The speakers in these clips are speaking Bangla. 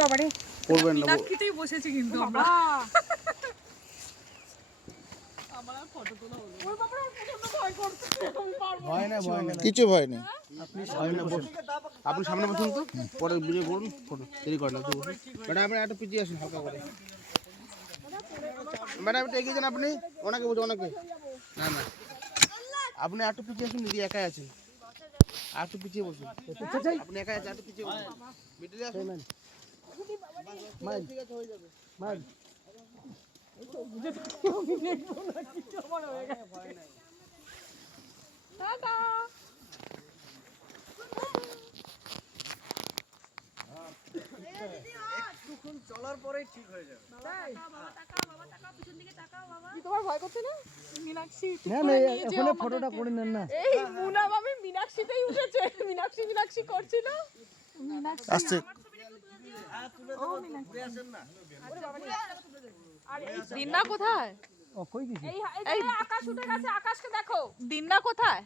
বাবারে করবেন না। মিনাক্ষীতেই বসেছি কিন্তু আমরা। আমার ফটো তোলা হলো। ওই বাবারে প্রচন্ড ভয় করছে, আমি পারবো না। ভয় না, কিছু ভয় নেই। আপনি সামনে বসুন তো, পরে ভিডিও করুন, ফটো দেরি করেন না। ম্যাডাম আপনি একটু পিছিয়ে আসুন হালকা করে। ম্যাডাম একটু এগিয়ে যান, আপনি ওনাকে বলুন, ওনাকে না না আপনি একটু পিছিয়ে আসুন, দিদি একাই আছেন, আর একটু পিছিয়ে বসুন। আপনি একাই আছেন, একটু পিছিয়ে বসুন, মিডলে আসুন। ঠিক আছে, হয়ে যাবে। চলার পরেই ঠিক হয়ে যাবে। তোমার ভয় করছে না? মীনাক্ষী না না, এখন ফটোটা করে নেন না। এই মুনা মামি মীনাক্ষীতেই উঠেছে, মীনাক্ষী মীনাক্ষী করছিল। মীনাক্ষী আসছে। দিন্না কোথায়? ও কই গেছে? এই আকাশ উঠে গেছে, আকাশকে দেখো। দিন্না কোথায়?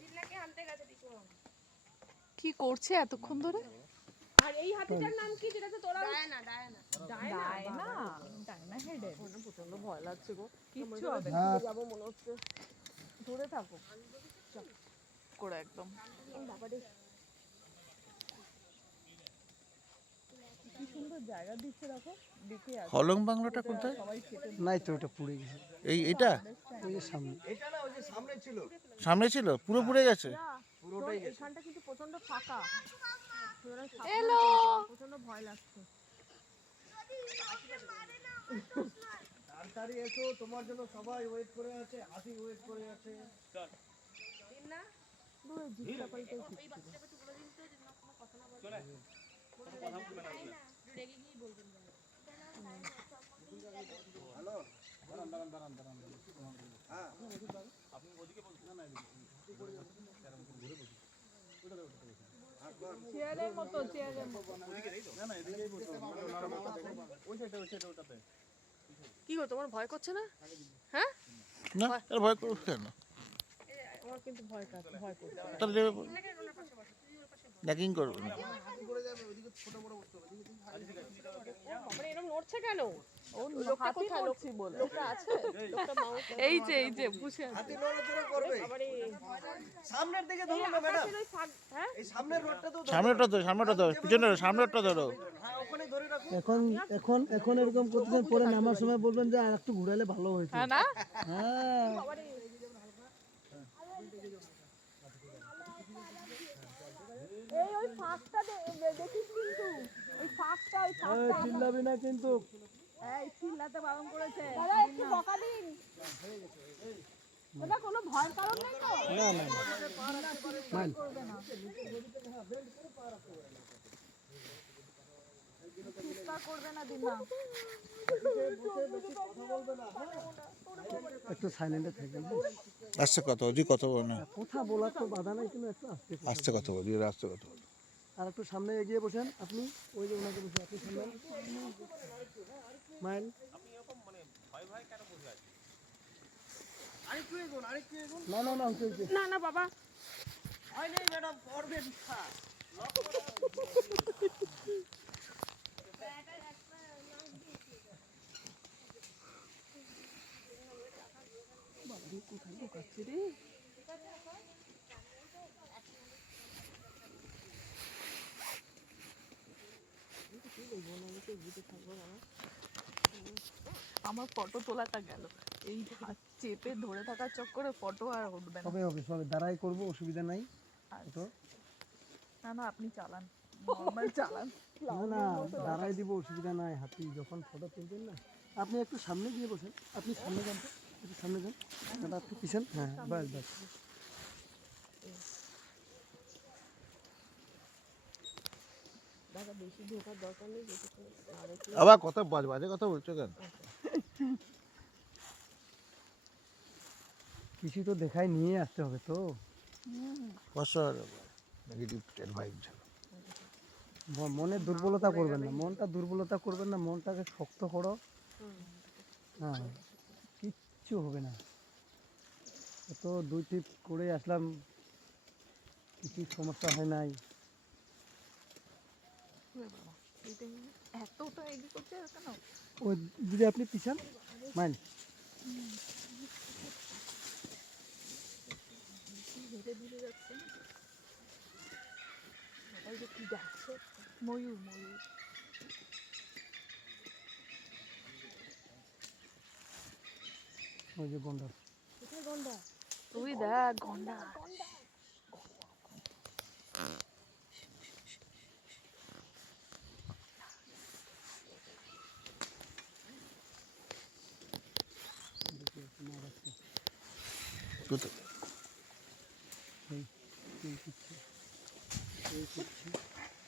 দিন্নাকে আনতে গেছে দেখো। কি করছে এতক্ষণ ধরে? আর এই হাতিটার নাম কি, যেটাতে তোরা ডায়না হেডে। ওটা প্রচন্ড ভয় লাগছে গো, কিচ্ছু হবে না, যাবো মনে হচ্ছে। দূরে থাকো করে একদম। বাবারে কি সুন্দর জায়গা দিচ্ছে, দেখো দেখে আসো। হলং বাংলাটা কোথায়? নাই তো, ওটা পুড়ে গেছে। এটা ওই যে সামনে, এটা না, ওই যে সামনে ছিল। সামনে ছিল, পুরো পুড়ে গেছে। পুরোটাই গেছে। এখানটা কিন্তু প্রচন্ড ফাঁকা। এলো, প্রচন্ড ভয় লাগছে। তাড়াতাড়ি এসো, তোমার জন্য সবাই ওয়েট করে আছে, হাতি ওয়েট করে আছে। চল দিন্না দূরে জিজ্ঞাসা করতে কি এই বাচ্চাটাকে একটু বলে দিন তো, যে না কোনো কথা না বলে। চলে কথা বলবে না, রেগে গিয়ে বলবেন। হ্যালো, দাঁড়ান। হ্যাঁ আপনি ওদিকে বলুন। না এদিকে ঘুরে বসুন। চেয়ারের মতো, চেয়ারের মতো। না এদিকেই বসুন, মানে ওনার মতো ওই সাইডে ওটাতে। কি গো, তোমার ভয় করছে না? হ্যাঁ না, এর ভয় করবে কেন? আমার কিন্তু ভয় করছে। তাহলে ল্যাকিং করবে না। বাবারে এরকম নড়ছে কেন? ও লোকটা কোথায়? লোকটা আছে? লোকটা মাউস এই যে বসে আছে। হাতি নড়াচড়া করবে। সামনের দিকে ধরুন না ম্যাডাম। হ্যাঁ এই সামনের রোডটা তো সামনেটা ধরো, পিছনে সামনেটা ধরো। হ্যাঁ ওখানে ধরে রাখুন। এখন এরকম করতেছেন, পরে নামার সময় বলবেন যে আর একটু ঘুরালে ভালো হইতো। হ্যাঁ না? হ্যাঁ এই ওই ফাঁকটা দেখিস কিন্তু, ওই ফাঁকটা, ওই ফাঁকটা। চিল্লাবি না কিন্তু। এই চিল্লাতে বারণ করেছে। দাদা একটু বকা দিন। দাদা কোনো ভয় কারণ নেই তো? না করবে না। চিৎকার করবে না দিনা। একটু সাইলেন্টে থাকবেন। আস্তে কথা বলি, কথা বল না। কথা বলার তো বাধা নাই, কিন্তু একটু আস্তে কথা বলি, আস্তে কথা বলি। আর একটু সামনে এগিয়ে বসেন আপনি, ওই যে ওনাকে বসে আপনি সামনে মাইল। আপনি এরকম মানে ভয় কেন বসে আছেন? আরেকটু এগোন। না বাবা, হয় নাই ম্যাডাম, করবেন না। কোথায় ঢোকাচ্ছে রে? আমার ফটো তোলাটা গেল, এই হাত চেপে ধরে থাকার চক্করে ফটো আর উঠবে না। সবে দাঁড়াই করবো, অসুবিধা নাই। না আপনি চালান, নরমাল চালান। না দাঁড়াই দিব, অসুবিধা নাই। হাতি যখন ফটো তুলবেন না, আপনি একটু সামনে গিয়ে বসেন। আপনি সামনে যান তো, একটু সামনে যান দাদা, একটু পিছন। হ্যাঁ বাস। দাদা বেশি ঢোকার দরকার নেই, আবার কথা বাজে কথা বলছো কেন? কিছু তো দেখাই নিয়ে আসতে হবে তো। মনের দুর্বলতা করবেন না, মনটাকে শক্ত করো। হ্যাঁ কিচ্ছু হবে না। তো 2 ট্রিপ করে আসলাম, কিছু সমস্যা হয় নাই। বাবা, এতটা এদিক করছে কেন? ও যদি আপনি পিছান মাইল ধীরে ধীরে যাচ্ছে না? ওই যে কি ডাকছে, ময়ূর ময়ূর। ওই যে গন্ডার তুই দেখ গন্ডা। কোথায় এই পিচ্ছে এই পিচ্ছে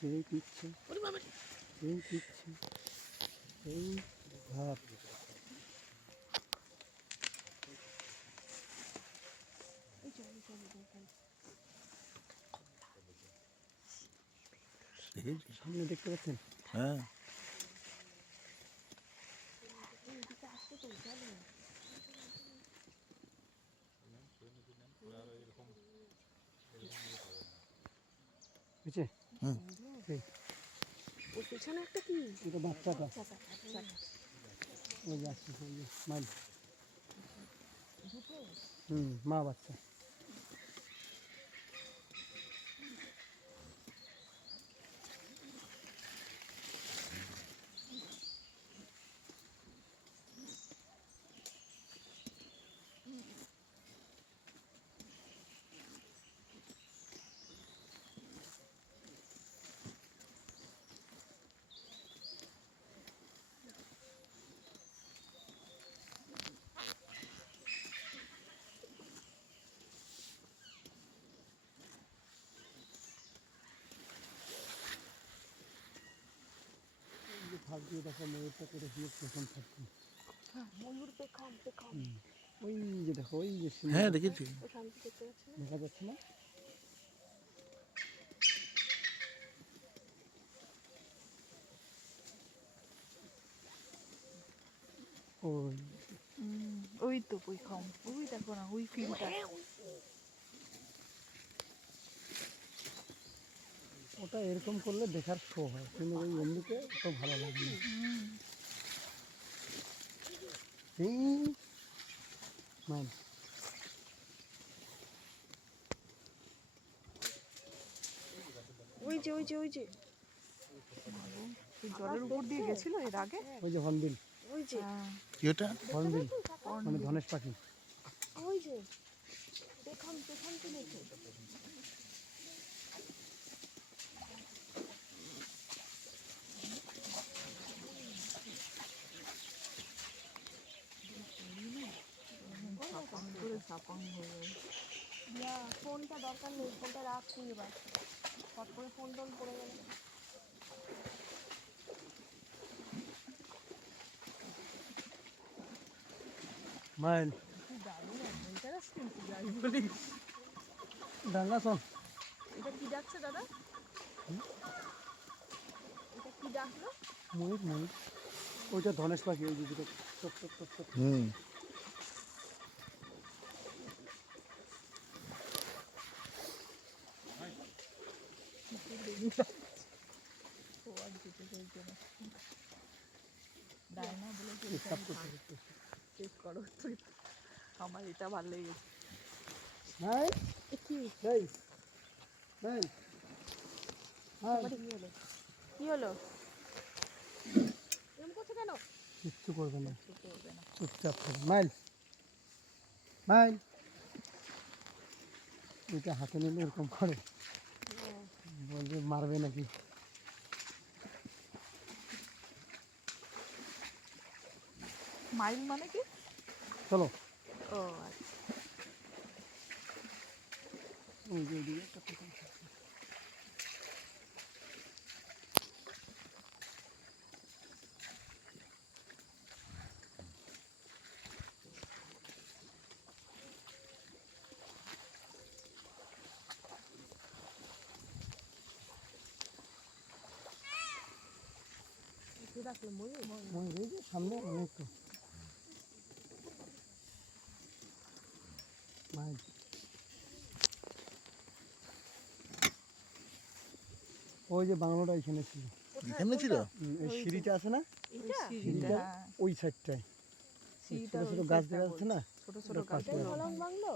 এই পিচ্ছে এই পিচ্ছে এই ভাত সামনে দেখতে পাচ্ছেন? হ্যাঁ বুঝছে? ওর পেছনে একটা কি? এটা বাচ্চাটা ওই যে আসছে ওই যে মাইল মা বাচ্চা ফাঁক দিয়ে দেখো ময়ূরটা করে দিয়ে পেছন থাকবে ময়ূর পেখম পেখম। ওই যে দেখো ওই যে হ্যাঁ দেখেছি। ওখান থেকে দেখতে পাচ্ছি না? দেখা যাচ্ছে না? ওই ওই তো পেখম, ওই দেখো না ওই ফিল্ডটা। ওটা এরকম করলে দেখার শো হয় কিন্তু ওই এমনিতে তো ভালো লাগে না মাইল ওই যে ওই যে ওই যে জলের উপর দিয়ে গেছিল এর আগে। ওই যে হর্নবিল ওই যে কি ওটা? হর্নবিল মানে ধনেশ পাখি ওই যে পেখম পেখম তো দেখো। ফোনটা দরকার নেই, ফোনটা রাখছি এবার, ফট করে ফোন টোন পড়ে গেলে। মাইল ডাঙ্গা চল এটা কি ডাকছে দাদা? এটা কি ডাকলো? ময়ূর ময়ূর ওইটা ধনেশ পাখি ওই যে দুটো top top top top Diana বলে চেক করো তুই। আমার এটা ভালো লেগেছে। মাইল কি এই মাইল মাইল কি হলো? এরকম করছো কেন? কিচ্ছু করবে না করবে না। চুপচাপ থাকবে মাইল মাইল এটা হাতে নিলে এরকম করে বলবে মারবে নাকি মাইল মানে কি? চলো ও আচ্ছা। ওই যে ওইদিকে একটা পেছন থাকবে। ময়ূর এই যে সামনে অনেক তো মাইল ওই যে বাংলোটা এখানে ছিল। এখানে ছিল এই সিঁড়িটা আছে না, এটা সিঁড়িটা ওই সাইডটায় সিঁড়িটা ছোট ছোট গাছ দেখা যাচ্ছে না, ছোট ছোট গাছ বাংলো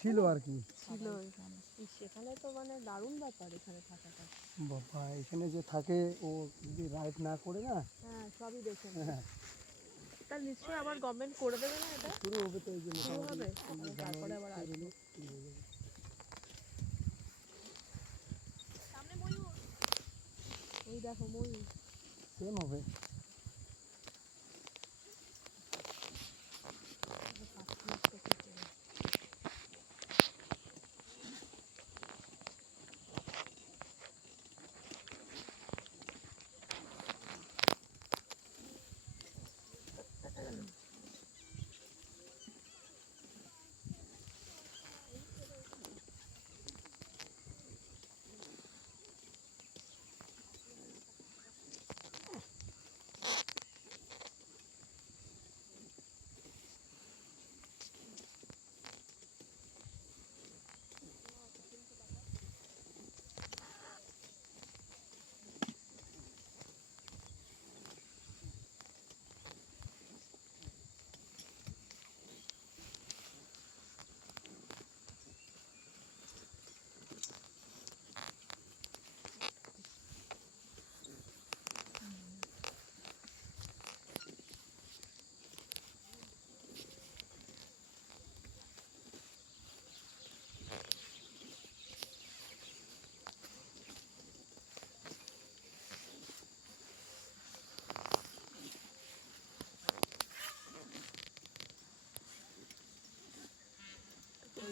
ছিল আর কি। ছিল এখানে। সেখানে তো মানে দারুণ ব্যাপার এখানে থাকাটা। বাবা এখানে যে থাকে ও যদি রাইড না করে না, হ্যাঁ সবই দেখে হ্যাঁ তার নিশ্চয়ই আবার গভর্নমেন্ট করে দেবে না এটা, শুরু হবে তো এই যে শুরু হবে মোটামুটি তারপরে আবার আসবে। সামনে ময়ূর, ওই দেখো ময়ূর। সেম হবে।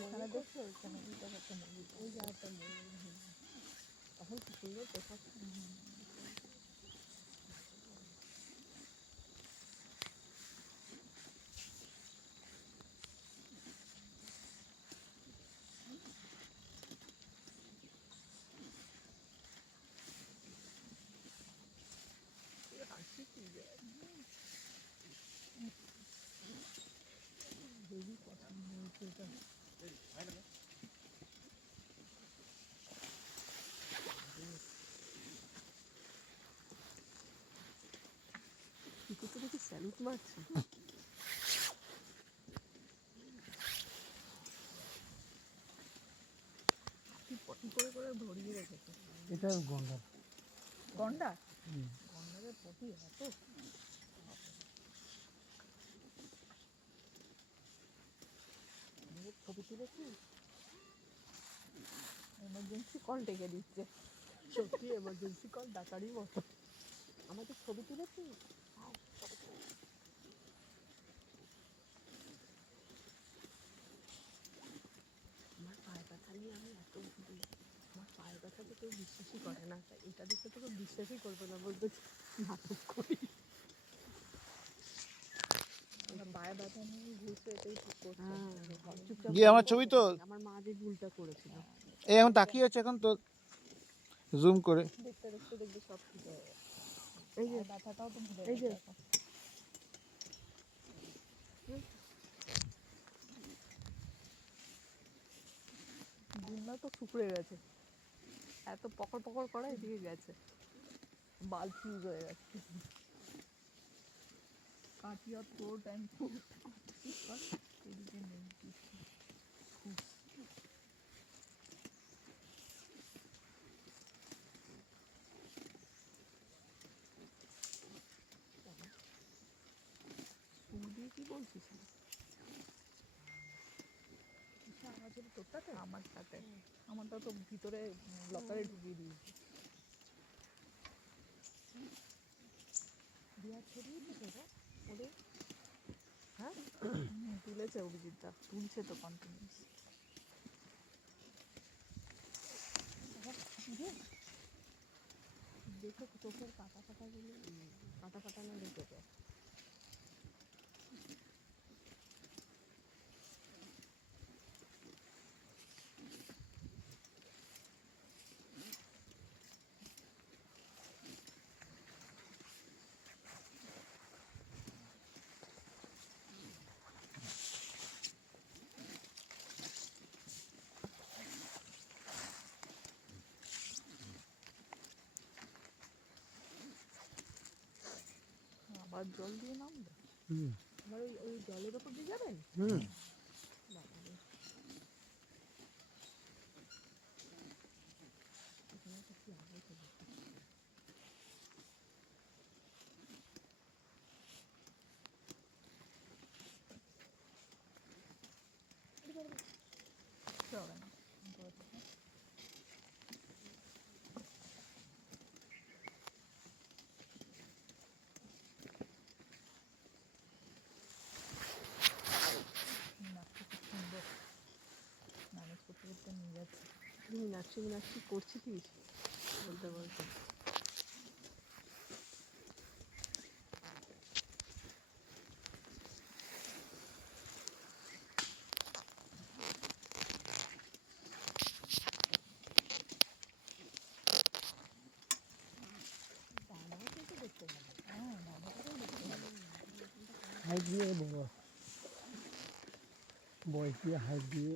এখানে দেখছো এখানে এটা একটা ময়ূর, ওই জায়গাটা ময়ূর। তখন কি সুন্দর দেখাচ্ছে। পিকুতে দেখি স্যালুট মারছে। পটি করে করে ধরিয়ে রেখেছে। এটা গন্ডার। গন্ডার, গন্ডারের পটি এত। ছবি তুলেছি, এমার্জেন্সি কল ডেকে দিচ্ছে, সত্যি এমার্জেন্সি কল ডাকারই মতো। আমাদের ছবি তুলেছি। আমার পায়ের ব্যথা নিয়ে আমি এত ভুলি, আমার পায়ের ব্যথাতে কেউ বিশ্বাসই করে না, তাই এটা দেখে তো কেউ বিশ্বাসই করবে না, বলতে নাটক করি। পায়ে ব্যথা নিয়ে ঘুরতে এটাই ঠিক করছে। গিয়ে আমার ছবি তো আমার মা যে ভুলটা করেছিল, এই এখন তাকিয়ে আছে এখন তো জুম করে। দেখতে দেখতে দেখবে সব ঠিক হয়ে যাবে। এই যে ব্যথাটাও তো ভুলে এই যে দুলনা তো শুকিয়ে গেছে, এত পকড় পকড় করা এদিকে গেছে, বাল ফিউজ হয়ে গেছে। কাটিয়া থ্রোট অ্যান্ড ফুড এদিকে নেই কিছু। দিয়ে কি বলছিস আমাদের তোরটাতে? আমার সাথে আমারটা তো ভিতরে লকারে ঢুকিয়ে দিয়েছি। দিয়া ছড়িয়েছে তো ওদের, হ্যাঁ তুলেছে অভিজিৎটা, তুলছে তো কন্টিনিউস। দেখো চোখের কাটা কাটাগুলো, কাটা কাটা না দেখেছে। খাওয়ার জল দিয়ে নামবে? হুম আবার ওই জলের ওপর দিয়ে যাবেন? হুম হবে না। ম্যানেজ করতে করতে নিয়ে যাচ্ছে। মীনাক্ষী মীনাক্ষী করছিস বলতে বলতে। হাইট দিয়ে বয়স দিয়ে হাইট দিয়ে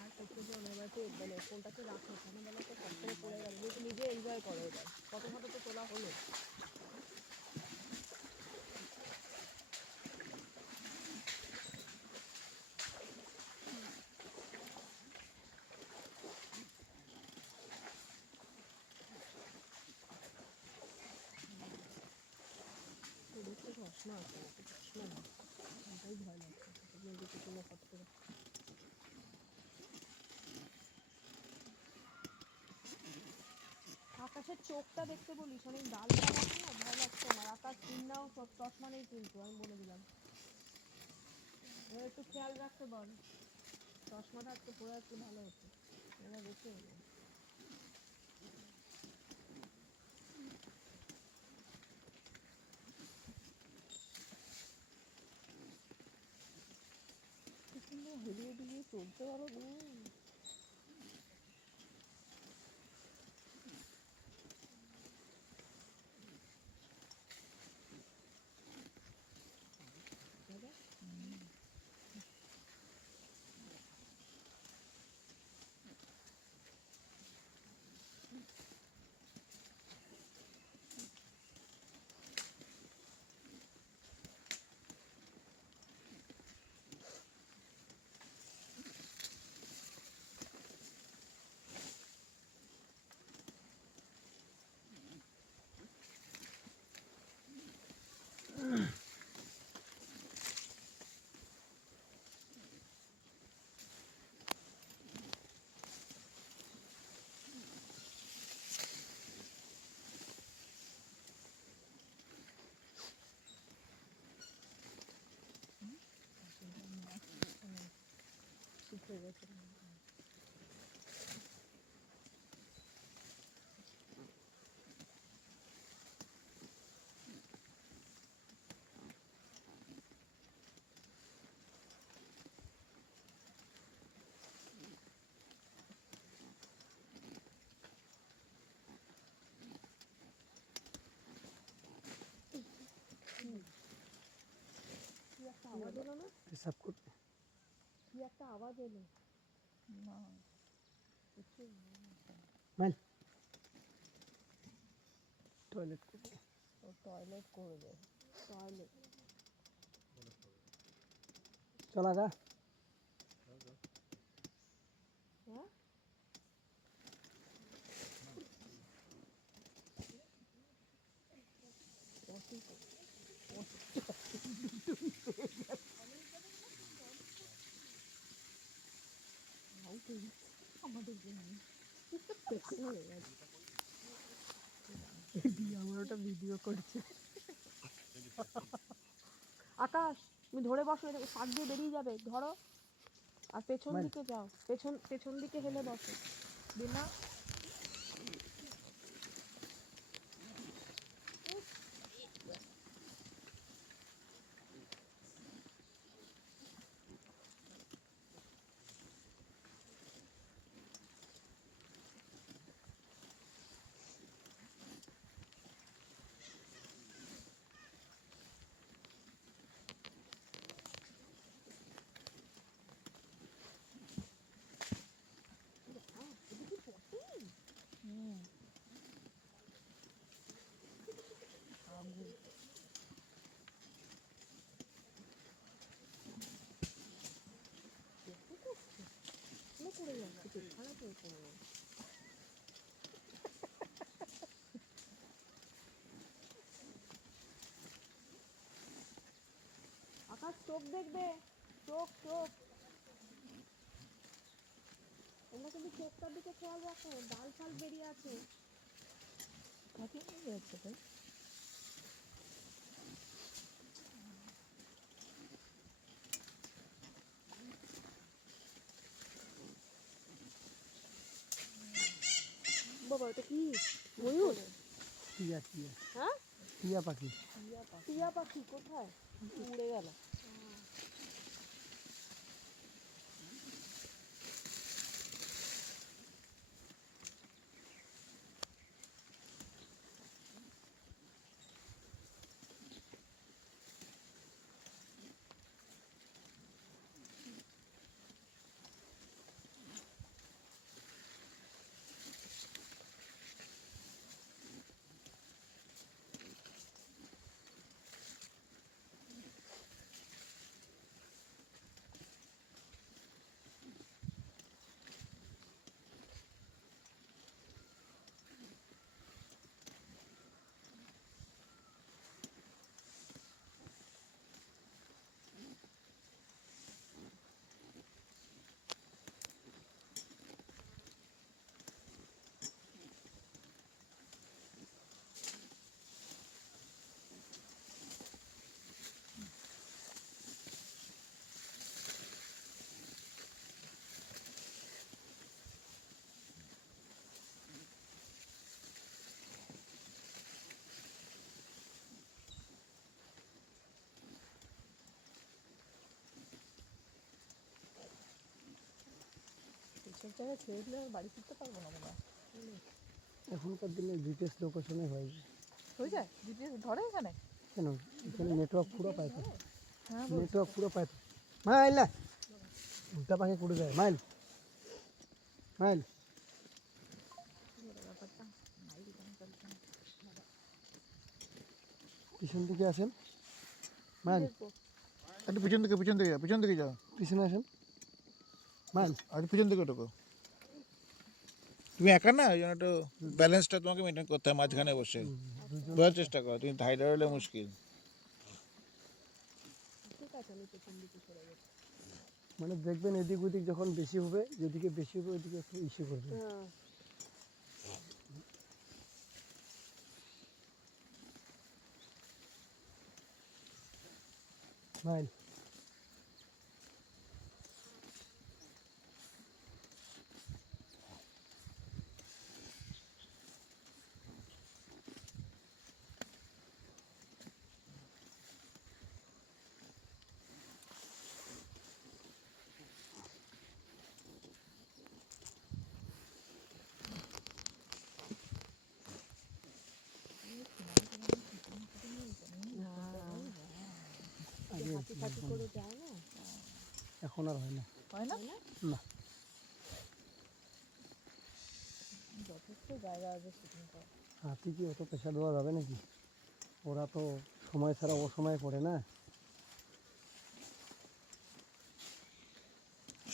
আর করতে চাও না এবার, তো মানে ফোনটাকে রাখো, কেন বলো তো কষ্ট করে পড়ে গেল, তুমি নিজে এনজয় করো এবার, কত ফটো তো তোলা হলো। দেখতে চশমা আছে, চশমা না, ওটাই ভয় লাগছে, দেখে তুলে ফটো করে। আকাশের চোখটা দেখতে বলিস, অনেক ডাল ডাল আছে না, ভয় লাগছে আমার। আকাশ দিনটাও চশমা নেই কিন্তু, আমি বলে দিলাম। এবার একটু খেয়াল রাখতে বল, চশমাটা একটু পরে একটু ভালো হতো, এবার দেখে নেবো। হেলিয়ে দিলিয়ে চলতে পারো না। শিখে গেছে। কি একটা আওয়াজ এলো না? পেশাব করতে কি একটা আওয়াজ এলো না, কিছু মাইল টয়লেট করতে ও টয়লেট করবে, টয়লেট। চল আগা হ্যাঁ আমাদের আমার ওটা ভিডিও করছে। আকাশ তুমি ধরে বসো, শাক দিয়ে বেরিয়ে যাবে, ধরো। আর পেছন দিকে যাও, পেছন দিকে হেলে বসো। বিনা আকাশ চোখ দেখবে, চোখ চোখ। তোমরা কিন্তু চোখটার দিকে খেয়াল রাখো, ডাল ফাল বেরিয়ে আছে। বাবা এটা কি ময়ূর? টিয়া টিয়া হ্যাঁ টিয়া পাখি। টিয়া পাখি কোথায় উড়ে গেল? এসব জায়গায় ছেড়ে দিলে আর বাড়ি ফিরতে পারবো না মনে হয়। এখনকার দিনে জিপিএস লোকেশনে হয়ে যায়। হয়ে যায় জিপিএস ধরে এখানে? কেন এখানে নেটওয়ার্ক পুরো পায় তো, হ্যাঁ নেটওয়ার্ক পুরো পায় তো। মাইল না উল্টা পাখি করে যায়। মাইল মাইল পিছন দিকে আসেন। মাইল একটু পিছন দিকে যাও। পিছনে আসেন। মাইল আর পিছন দিকে ঢোকো। তুমি একা না, ওই জন্য একটু ব্যালেন্সটা তোমাকে মেনটেন করতে হয় মাঝখানে বসে। বোঝার চেষ্টা করো, তুমি ধাইডার হলে মুশকিল। মানে দেখবেন এদিক ওদিক যখন বেশি হবে, যেদিকে বেশি হবে ওইদিকে একটু ইস্যু করবে। মাইল এখন আর হয় না। হয় না? না যথেষ্ট জায়গা আছে শুটিং করা। হাতি কি অত পেশা দেওয়া যাবে নাকি? ওরা তো সময় ছাড়া অসময়ে পড়ে না।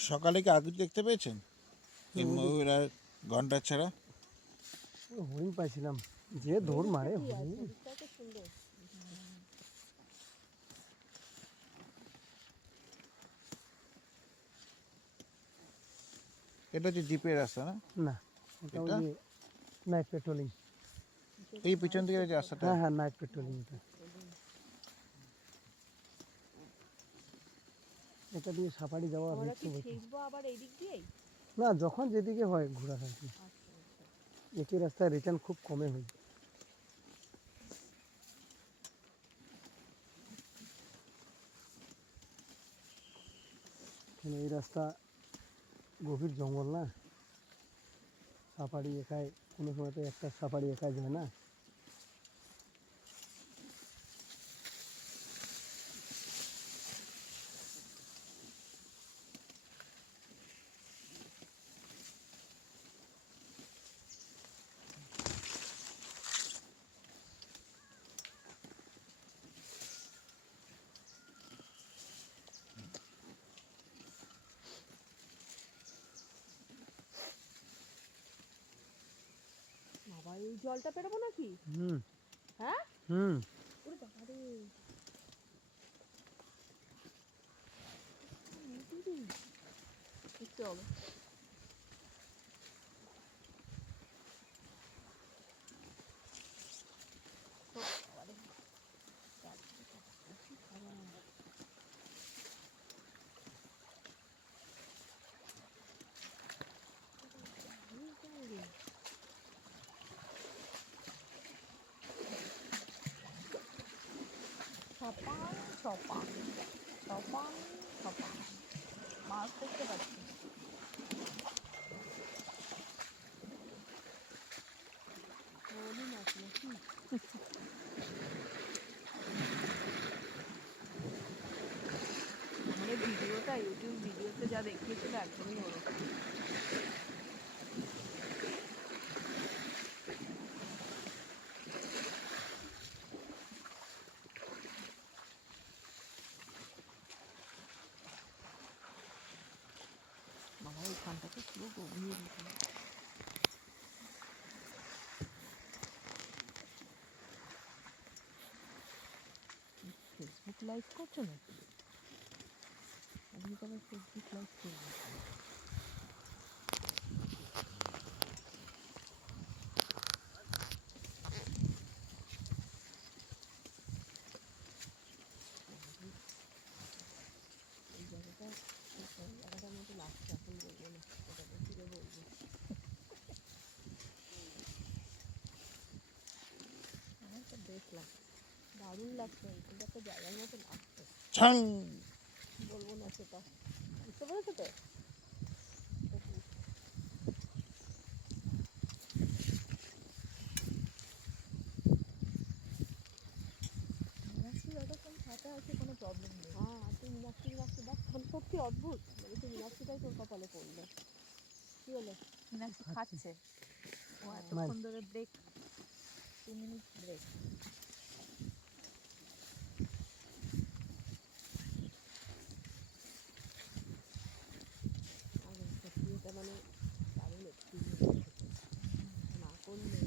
সকালে কি আগে দেখতে পেয়েছেন এই ময়ূর আর ঘন্টা ছাড়া? হরিণ পাইছিলাম, যে দৌড় মারে হরিণ। কত সুন্দর। এটা হচ্ছে জিপের রাস্তা না? না ওটা ওই এটা? যে নাইট পেট্রোলিং। এই পিছন দিকে যে রাস্তাটা। হ্যাঁ হ্যাঁ নাইট পেট্রোলিং। এটা দিয়ে সাফারি যাওয়া আমরা রিস্ক কি হবে। ফিরবো আবার এই দিক দিয়েই? না যখন যেদিকে হয় ঘোরা আর কি, একই রাস্তায় রিটার্ন খুব কমে হয়। এই রাস্তা গভীর জঙ্গল না, সাফারি একাই কোনো সময় তো একটা সাফারি একাই যায় না। বাবা এই জলটা পেরোবো নাকি? হুম হ্যাঁ হুম ওরে বাবা রে দেখতে হবে। ছপাং ছপাং ছপাং ছপাং মাছ দেখতে পাচ্ছি। বলি মাছ নাকি? মানে ভিডিওটা ইউটিউব ভিডিওতে যা দেখিয়েছিল একদমই ওরকম। বাবা ওইখানটাতে পুরো গভীর ফেসবুক লাইভ করছো নাকি? আমি তো আবার ফেসবুক লাইভ করবো। এই জায়গাটার মতো লাগছে এখন বলবো না, ওটা ফিরে বলবো। আমার তো বেশ লাগছে, দারুণ লাগছে, কিন্তু একটা জায়গার মতো লাগছে, বলবো না সেটা। বুঝতে পেরেছো তো? মীনাক্ষী যতক্ষণ সাথে আছে কোনো প্রবলেম নেই। হ্যাঁ তুই মীনাক্ষী দেখ সত্যি অদ্ভুত, বলেছি মীনাক্ষীটাই তোর কপালে পড়লো। কি হলো? মীনাক্ষী খাচ্ছে, ও এতক্ষণ ধরে ব্রেক, 2 মিনিট ব্রেক। সত্যি এটা মানে দারুণ এক্সপিরিয়েন্স না করলে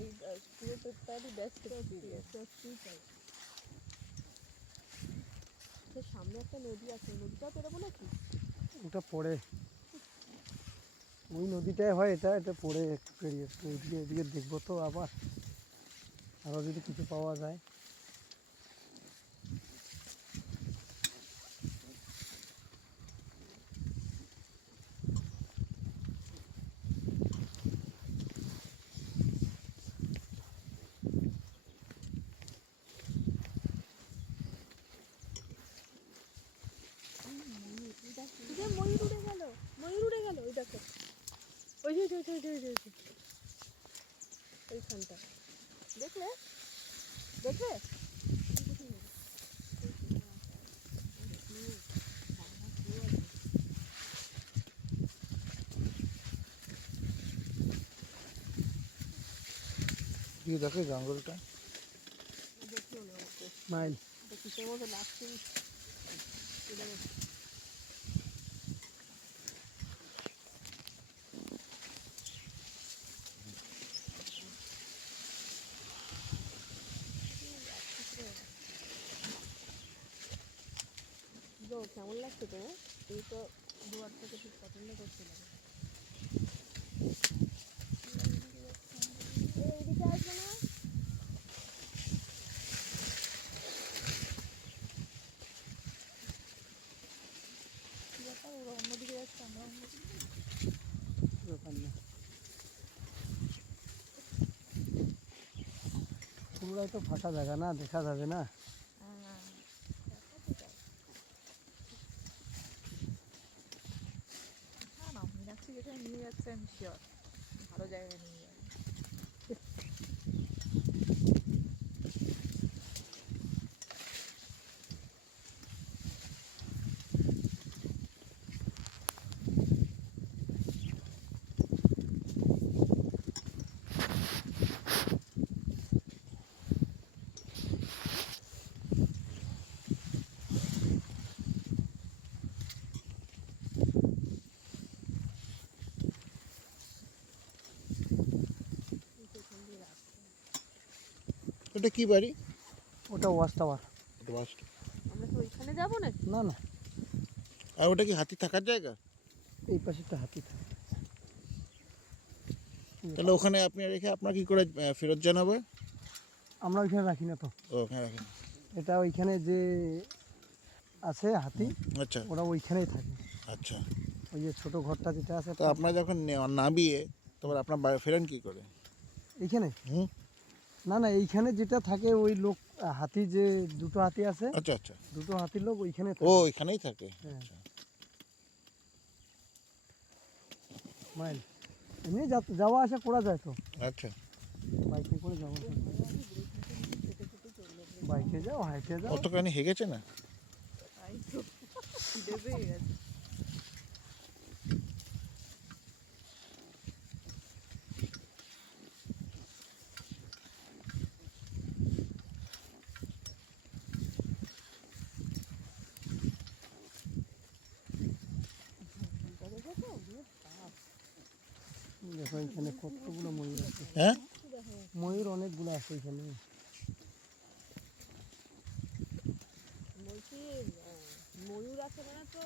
এই পুরো ট্রিপটারই বেস্ট এক্সপিরিয়েন্স। সত্যিই তাই। সামনে একটা নদী আছে, নদীটাও পেরোবো নাকি? ওটা পড়ে, ওই নদীটাই হয়, এটা এটা পড়ে একটু পেরিয়ে ওইদিকে এদিকে দেখবো তো আবার, আরও যদি কিছু পাওয়া যায়। ময়ূর উড়ে গেল, ময়ূর উড়ে গেল, ওই দেখো, ওই যে ওইখানটা দেখলে, দেখবে দিয়ে দেখো এই জঙ্গলটা, দেখিও না ওকে, মাইল কিসের মতো লাগছে। কেমন লাগছে তো? এই তো দুয়ার থেকে ঠিক পছন্দ করছিল না। এইদিকে আসবে না? ওরা অন্যদিকে যাচ্ছে, আমরা অন্যদিকে। ব্যাপার না, পুরোটাই তো ফাঁকা জায়গা না, দেখা যাবে না। না মীনাক্ষী যেখানে নিয়ে যাচ্ছে আমি শিওর ভালো জায়গায় নিয়ে যাবে। ওটা কি বাড়ি? ওটা ওয়াচ টাওয়ার। ওটা বাস- আমরা তো ওইখানে যাবো না? না না, আর ওটা কি হাতি থাকার জায়গা? এই পাশে একটা হাতি থাকে। তাহলে ওখানে আপনি রেখে আপনার কি করে ফেরত জানাবে? আমরা ওইখানে রাখি না তো, ও, ওখানে রাখেন। এটা ওইখানে যে আছে হাতি, আচ্ছা ওরা ওইখানেই থাকে। আচ্ছা। ওই যে ছোট ঘরটা যেটা আছে তো আপনার যখন নামিয়ে তারপর আপনার বাড়ি ফেরেন কি করে? এইখানে, হুম, না না এইখানে যেটা থাকে ওই লোক, হাতি যে দুটো হাতি আছে, আচ্ছা আচ্ছা। দুটো হাতির লোক ওইখানে ও, থাকে। এখানেই থাকে। হ্যাঁ। আচ্ছা। মাইল এমনি যাওয়া আসা করা যায় তো, আচ্ছা। বাইকে করে যাওয়া আসা করা যায়। বাইকে যাও, হাইটে যাও। অতখানি হেগেছে না? তাই তো খিদে পেয়ে গেছে। দেখো এখানে কতগুলো ময়ূর আছে। হ্যাঁ, ময়ূর অনেকগুলো আছে এখানে। বলছি ময়ূর আছে মানে তো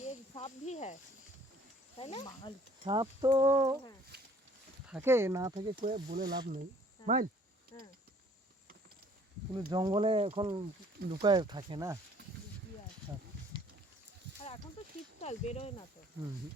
ये सांप भी है ना? সাপ তো হ্যাঁ থাকে, না থাকে কয়ে বলে লাভ নেই। মাইল হ্যাঁ, কিন্তু জঙ্গলে এখন লুকায় থাকে না। কি আছে? আর এখন তো শীতকাল, বেরোয় না তো। হুম হুম।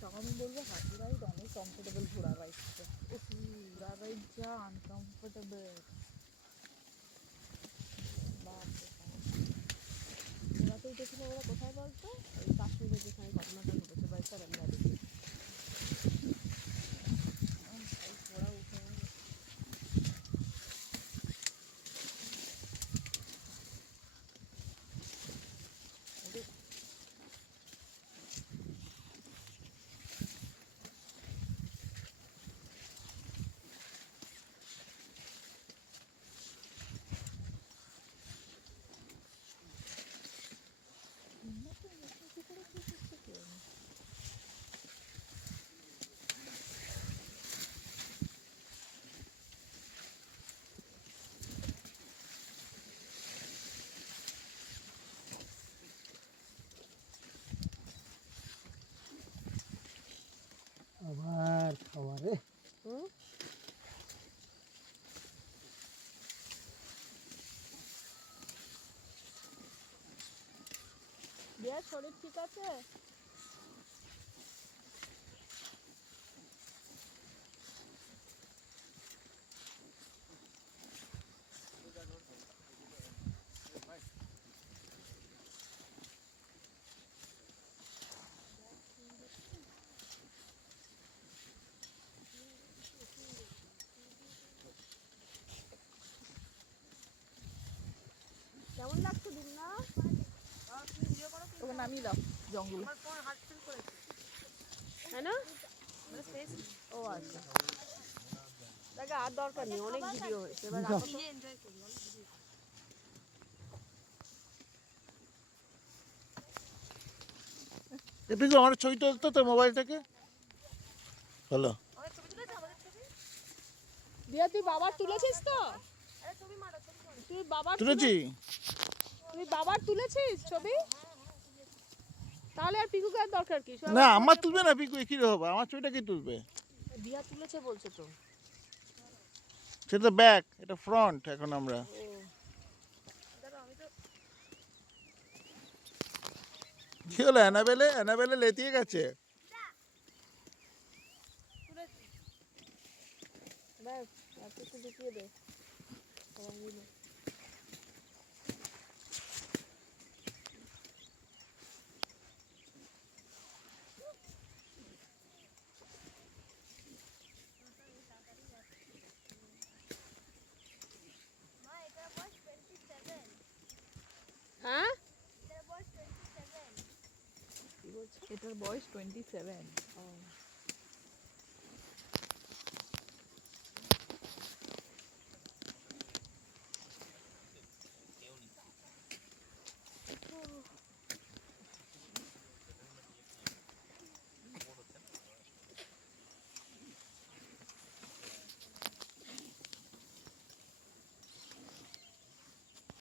তখন আমি বলবো হাতি রাইড অনেক কমফোর্টেবল, ঘোড়া রাইডটা ঘোড়া রাইড যা আনকমফোর্টেবল। ঘোড়াতেই দেখছিল ওরা কোথায় বলতো, ওই কাশ্মীরে যেখানে ঘটনাটা ঘটেছে বাইকার আমি দেখি ঘোড়া উঠে আবার খাওয়ারে বিয়ার শরীর ঠিক আছে? কেমন লাগছে দিনা? ওকে নামিয়ে দাও জঙ্গলে, তাই না? ও আচ্ছা, তাকে আর দরকার নেই, অনেক ভিডিও হয়েছে, এবার পিকু আমার ছবি তুলতো তোর মোবাইল থেকে হলো দিয়া তুই বাবার তুলেছিস তো? তুই বাবার তুলেছি তুই বাবার তুলেছিস ছবি? তাহলে আর পিকুকে আর দরকার কি? না আমার তুলবে না পিকু কি হবে আমার ছবিটা কি তুলবে দিয়া তুলেছে বলছে তো। সেটা ব্যাক এটা ফ্রন্ট এখন আমরা কি হলো অ্যানাবেলে লেতিয়ে গেছে ব্যাস একটু দেখিয়ে দে। হ্যাঁ এটার বয়স 27।